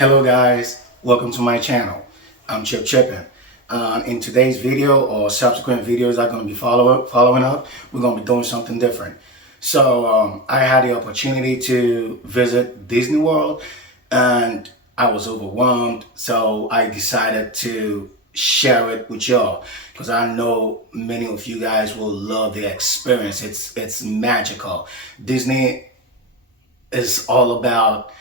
Hello guys, welcome to my channel. I'm Chippin. In today's video or subsequent videos I'm going to be following up, we're going to be doing something different. So I had the opportunity to visit Disney World and I was overwhelmed, so I decided to share it with y'all because I know many of you guys will love the experience. It's magical. Disney is all about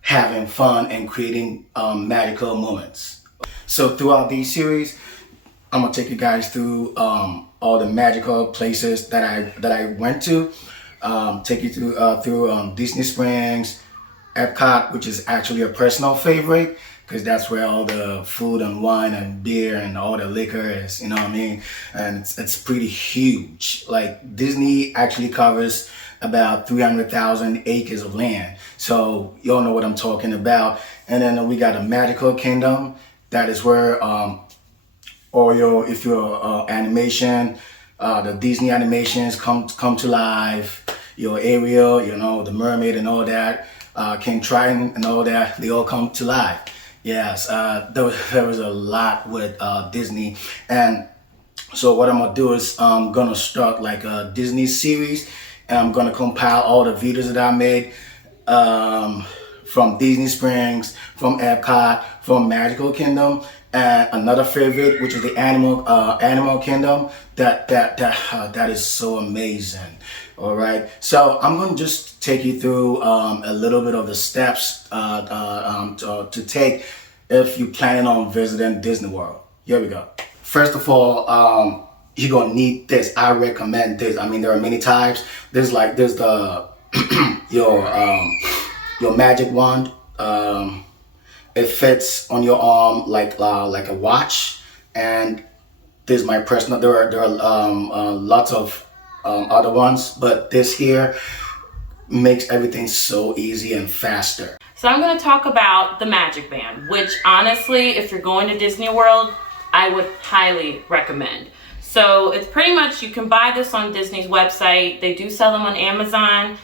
having fun and creating magical moments. So throughout these series, I'm gonna take you guys through all the magical places that I went to. Take you through Disney Springs, Epcot, which is actually a personal favorite because that's where all the food and wine and beer and all the liquor is. You know what I mean? And it's pretty huge. Like Disney actually covers about 300,000 acres of land. So y'all know what I'm talking about. And then we got a magical kingdom. That is where if you're animation, the Disney animations come to life. Your Ariel, you know, the mermaid and all that, King Triton and all that, they all come to life. Yes, there was a lot with Disney. And so what I'm gonna do is I'm gonna start like a Disney series, and I'm gonna compile all the videos that I made from Disney Springs, from Epcot, from Magical Kingdom, and another favorite, which is the Animal Kingdom. That is so amazing. All right, so I'm gonna just take you through a little bit of the steps to take if you're planning on visiting Disney World. Here we go. First of all, you're gonna need this. I recommend this. I mean, there are many types. There's the your magic wand. It fits on your arm like a watch. And this is my personal. There are lots of other ones, but this here makes everything so easy and faster. So I'm going to talk about the Magic Band, which honestly, if you're going to Disney World, I would highly recommend. So it's pretty much, you can buy this on Disney's website. They do sell them on Amazon.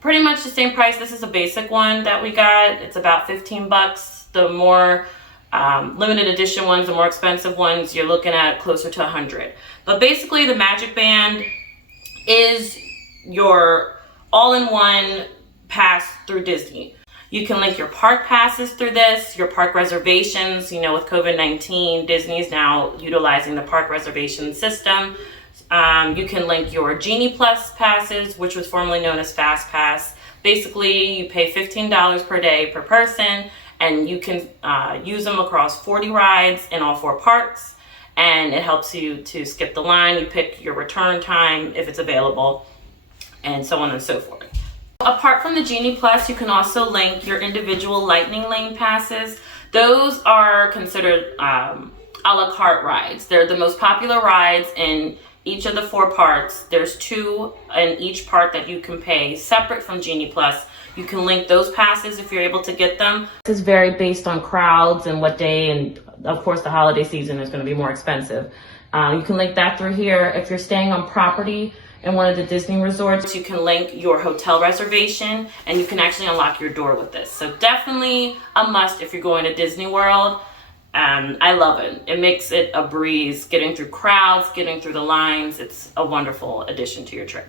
Pretty much the same price. This is a basic one that we got. It's about 15 bucks. The more limited edition ones, the more expensive ones, you're looking at closer to 100. But basically the Magic Band is your all-in-one pass through Disney. You can link your park passes through this, your park reservations. You know, with COVID-19, Disney is now utilizing the park reservation system. You can link your Genie Plus passes, which was formerly known as Fast Pass. Basically, you pay $15 per day per person, and you can use them across 40 rides in all 4 parks. And it helps you to skip the line. You pick your return time if it's available, and so on and so forth. Apart from the Genie Plus, you can also link your individual Lightning Lane passes. Those are considered a la carte rides. They're the most popular rides in each of the 4 parks. There's 2 in each park that you can pay separate from Genie Plus. You can link those passes if you're able to get them. This is very based on crowds and what day, and of course the holiday season is going to be more expensive. You can link that through here. If you're staying on property in one of the Disney resorts, you can link your hotel reservation, and you can actually unlock your door with this. So definitely a must if you're going to Disney World. I love it. It makes it a breeze getting through crowds, getting through the lines. It's a wonderful addition to your trip.